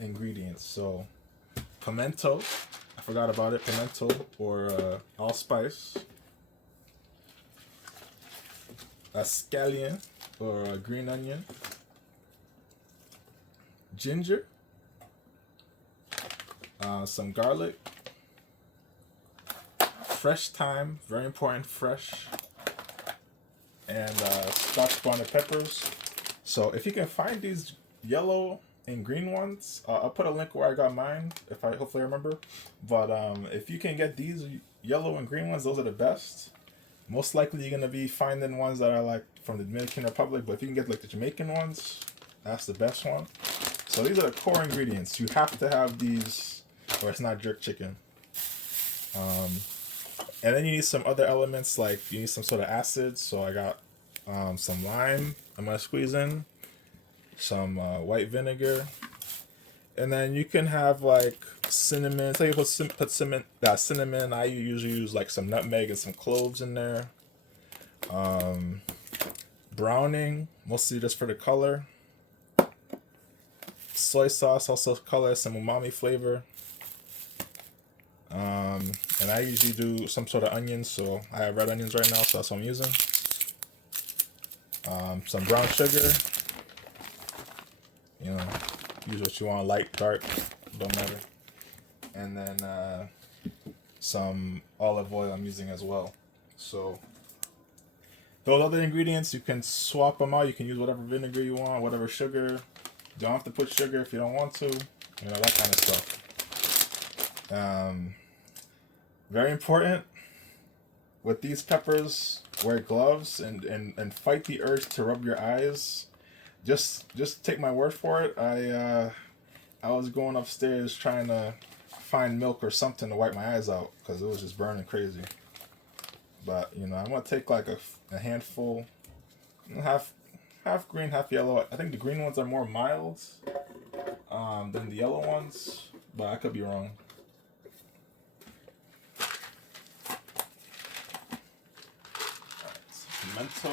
ingredients. So pimento, I forgot about it. Pimento or allspice. A scallion or a green onion. Ginger. Some garlic. Fresh thyme, very important, fresh. And Scotch bonnet peppers. So if you can find these yellow and green ones, I'll put a link where I got mine, if I hopefully remember. But if you can get these yellow and green ones, those are the best. Most likely you're gonna be finding ones that are like from the Dominican Republic, but if you can get like the Jamaican ones, that's the best one. So these are the core ingredients. You have to have these, or it's not jerk chicken. And then you need some other elements, like you need some sort of acid. So I got some lime I'm gonna squeeze in, some white vinegar, and then you can have like cinnamon. So you put cinnamon. I usually use like some nutmeg and some cloves in there. Browning, mostly just for the color. Soy sauce, also color, some umami flavor. And I usually do some sort of onions, so I have red onions right now, so that's what I'm using. Some brown sugar. You know, use what you want, light, dark, don't matter. And then some olive oil I'm using as well. So those other ingredients, you can swap them out. You can use whatever vinegar you want, whatever sugar. You don't have to put sugar if you don't want to. You know, that kind of stuff. Very important with these peppers, wear gloves and fight the urge to rub your eyes. Just take my word for it. I was going upstairs trying to find milk or something to wipe my eyes out because it was just burning crazy. But you know, I'm gonna take like a handful, half green, half yellow. I think the green ones are more mild than the yellow ones, but I could be wrong. Pimento,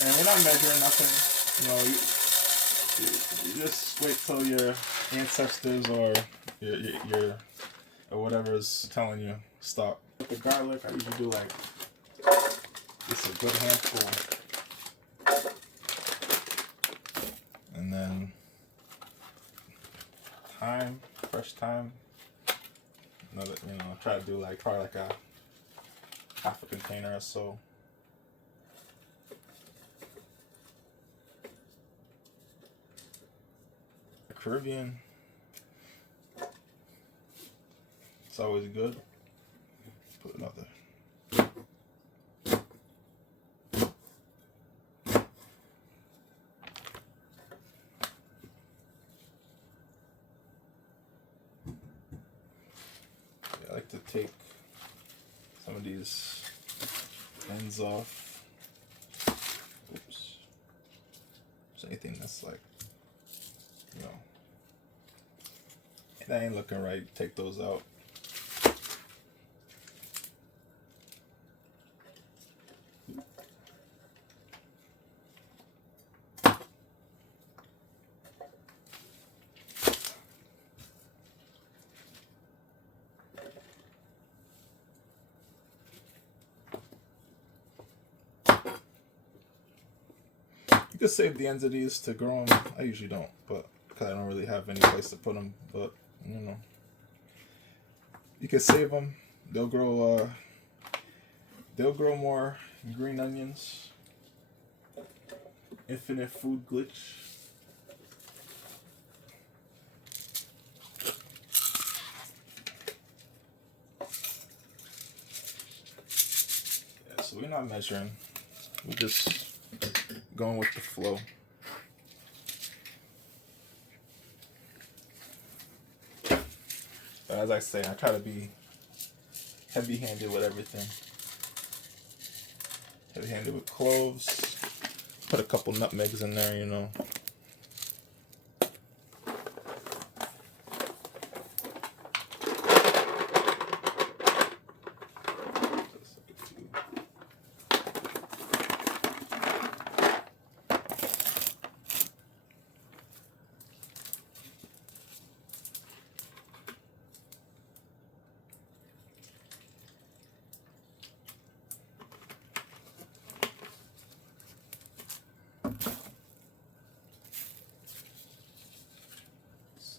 and we're not measuring nothing. You know, you just wait till your ancestors or your or whatever's telling you stop. With the garlic, I usually do like just a good handful, and then thyme, fresh thyme. Another, you know, try to do like probably like a half a container or so. Caribbean. It's always good. Put another. Yeah, I like to take some of these ends off. Oops. Just anything that's like, you know, that ain't looking right, take those out. You could save the ends of these to grow them. I usually don't, but because I don't really have any place to put them. But you know, you can save them. They'll grow. They'll grow more green onions. Infinite food glitch. Yeah, so we're not measuring. We're just going with the flow. But as I say, I try to be heavy-handed with everything. Heavy-handed with cloves. Put a couple nutmegs in there, you know.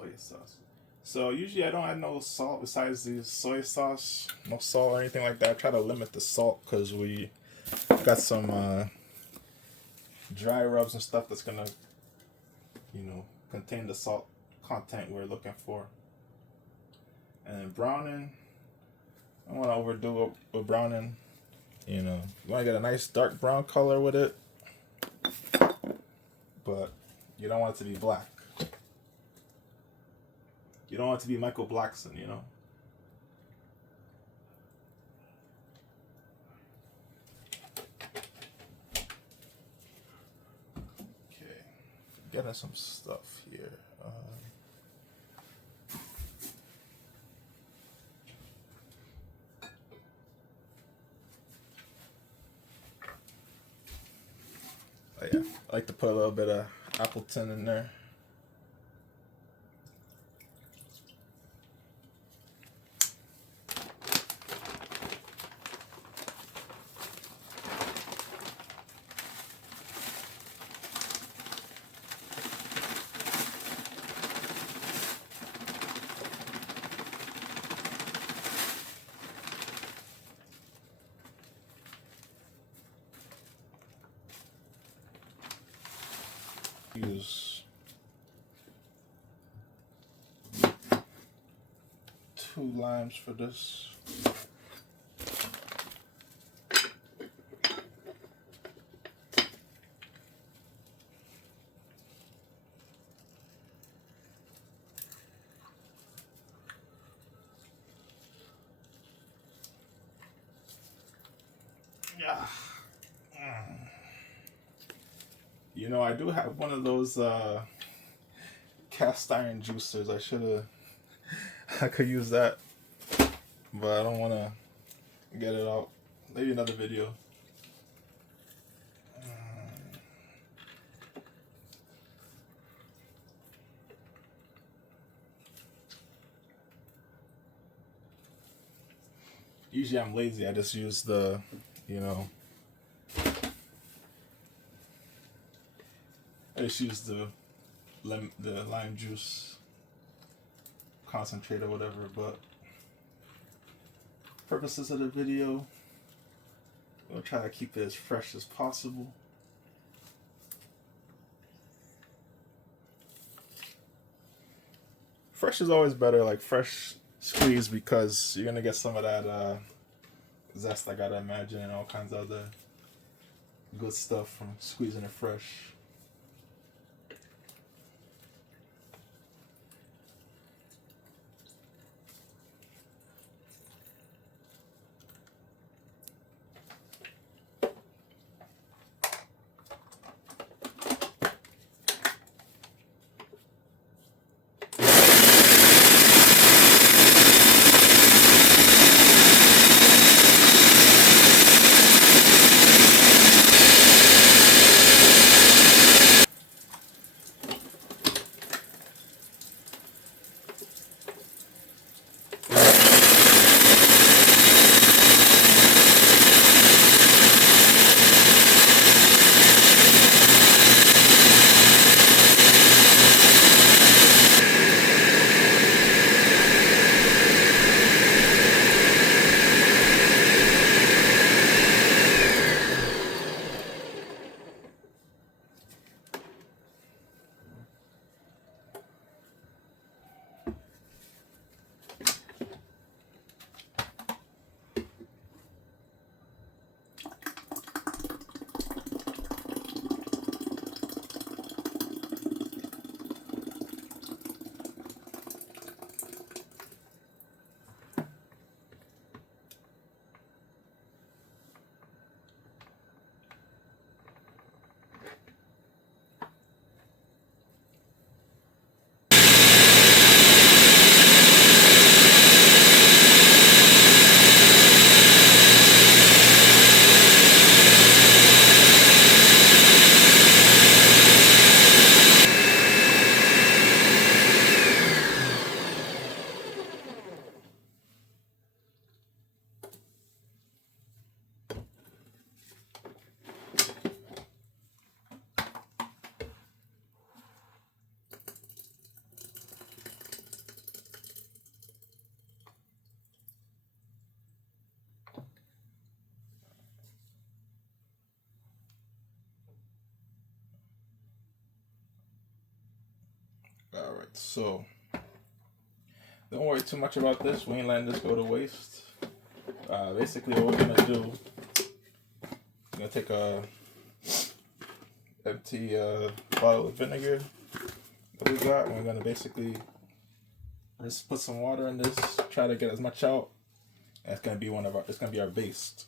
soy sauce. So usually I don't add no salt besides the soy sauce. No salt or anything like that. I try to limit the salt because we got some dry rubs and stuff that's gonna, you know, contain the salt content we're looking for. And browning, I don't want to overdo it with browning. You know, you want to get a nice dark brown color with it, but you don't want it to be black. You don't want it to be Michael Blackson, you know. Okay, getting some stuff here. Oh yeah, I like to put a little bit of Appleton in there. Use 2 limes for this. Yeah. You know, I do have one of those cast iron juicers. I could use that, but I don't want to get it out. Maybe another video. Usually I'm lazy. I just use the, you know, I just use the lime juice concentrate or whatever, but purposes of the video, we'll try to keep it as fresh as possible. Fresh is always better, like fresh squeeze, because you're gonna get some of that zest, I gotta imagine, and all kinds of other good stuff from squeezing it fresh. All right, so don't worry too much about this. We ain't letting this go to waste. Basically, what we're gonna do, we're gonna take a empty bottle of vinegar that we got, and we're gonna basically just put some water in this. Try to get as much out. And it's gonna be it's gonna be our baste.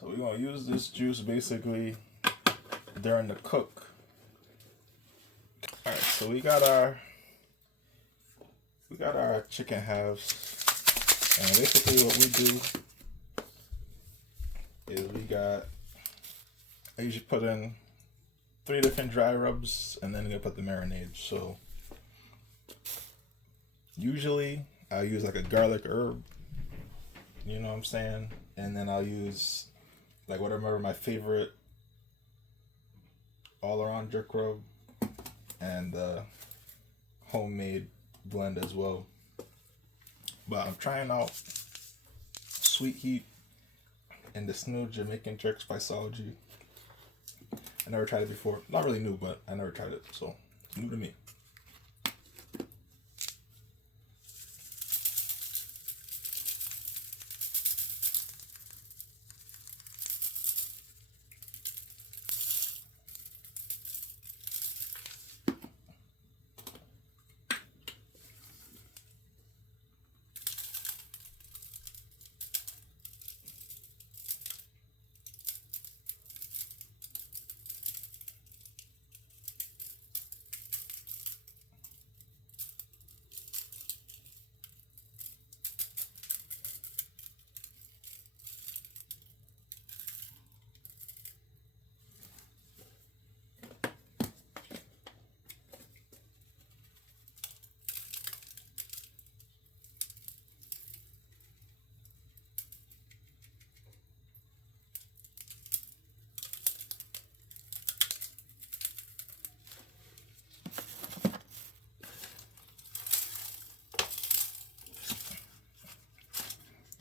So we're gonna use this juice basically during the cook. All right, so we got our chicken halves, and basically what we do is I usually put in 3 different dry rubs, and then I'm gonna put the marinade. So usually I'll use like a garlic herb, you know what I'm saying, and then I'll use like whatever my favorite all around jerk rub and homemade blend as well. But I'm trying out Sweet Heat and this new Jamaican jerk spiceology. I never tried it before. Not really new, but I never tried it, so it's new to me.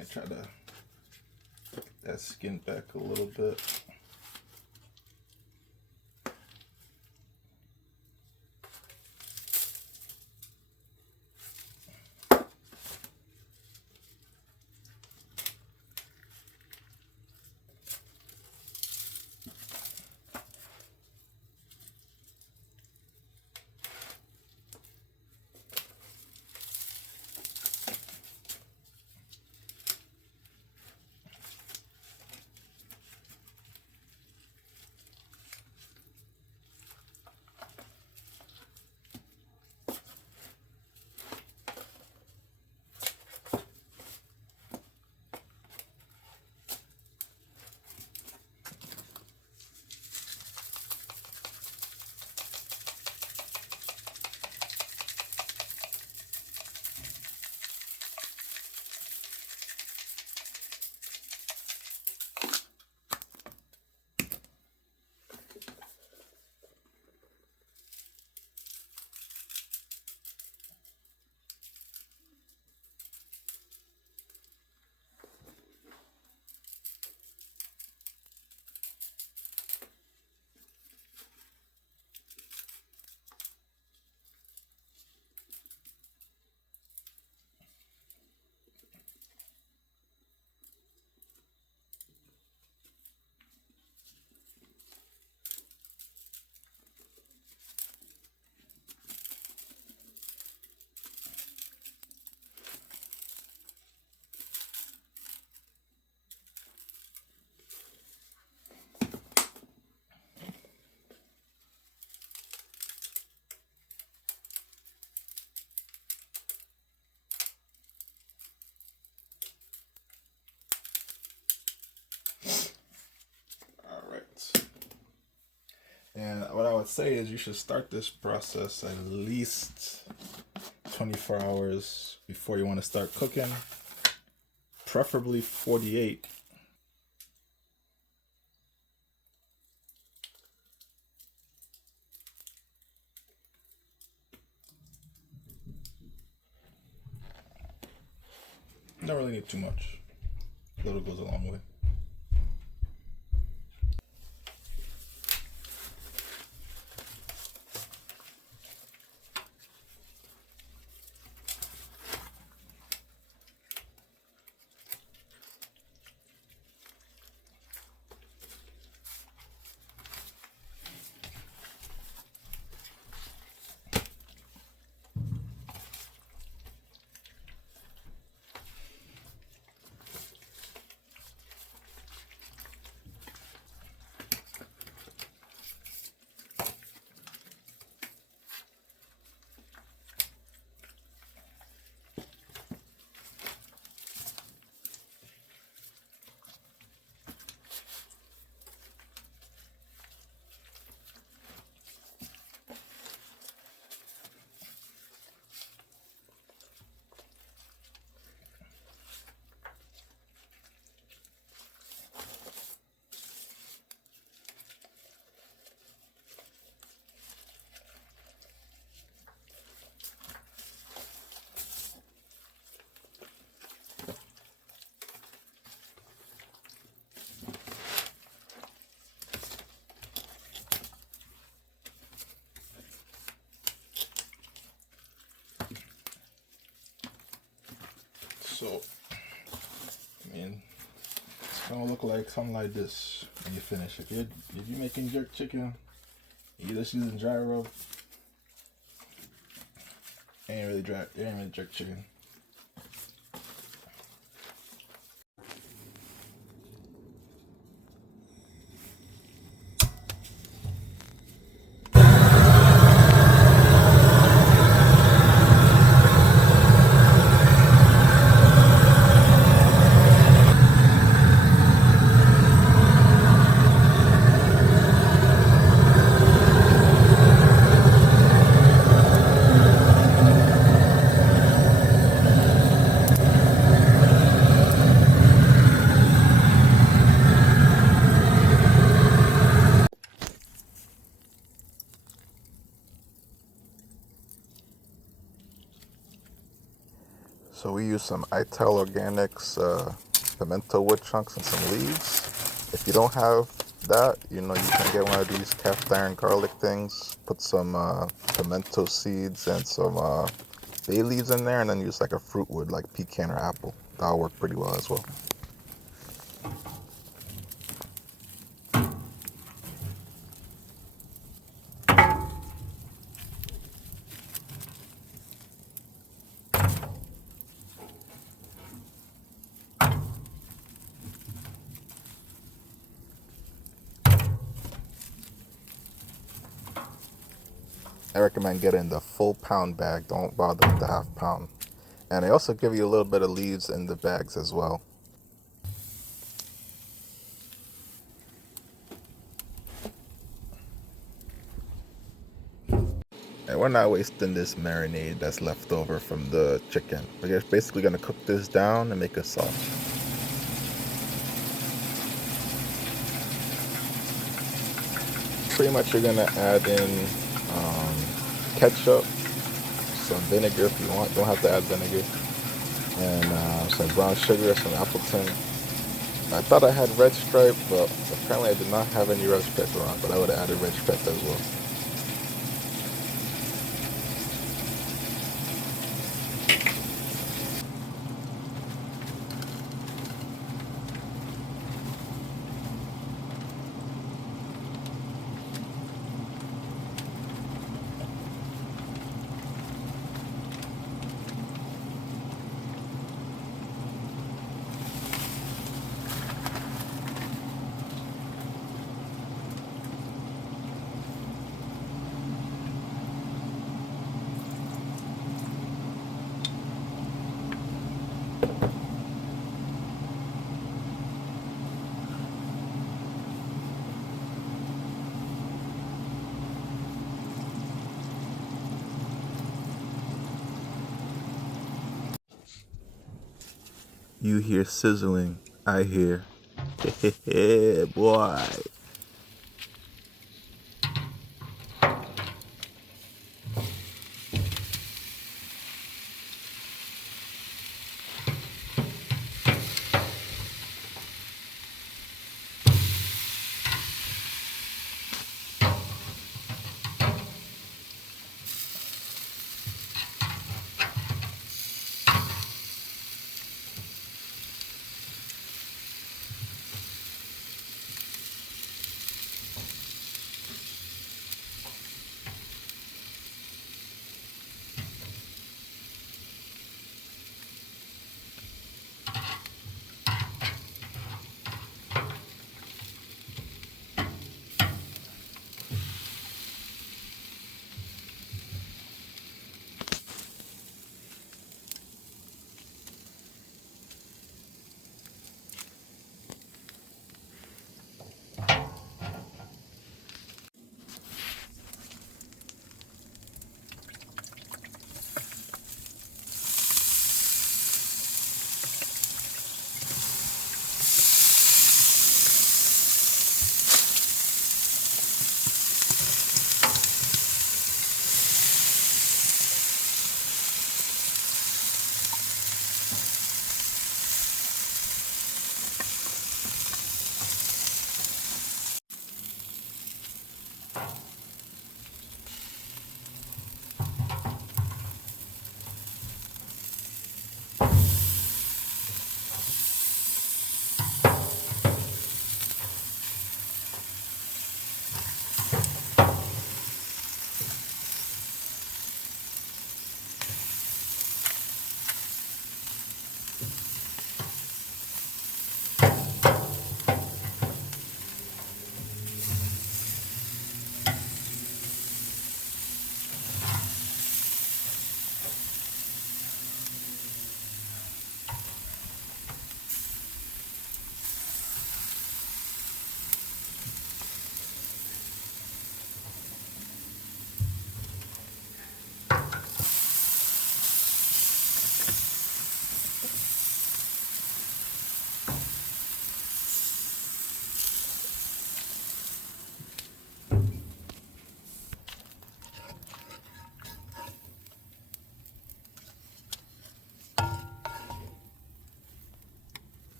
I try to get that skin back a little bit. And what I would say is you should start this process at least 24 hours before you want to start cooking, preferably 48. Don't really need too much. A little goes a long way. So, I mean, it's gonna look like something like this when you finish. If you're making jerk chicken, you're just using dry rub. It ain't really jerk chicken. So we use some Ital Organics pimento wood chunks and some leaves. If you don't have that, you can get one of these cast iron garlic things. Put some pimento seeds and some bay leaves in there, and then use like a fruit wood, like pecan or apple. That'll work pretty well as well. I recommend getting the full pound bag. Don't bother with the half pound. And they also give you a little bit of leaves in the bags as well. And we're not wasting this marinade that's left over from the chicken. We're basically going to cook this down and make a sauce. Pretty much you're going to add in ketchup, some vinegar if you want. Don't have to add vinegar. And some brown sugar, some Appleton. I thought I had red stripe, but apparently I did not have any red stripe around, but I would have added red stripe as well. You hear sizzling, I hear, hey, boy.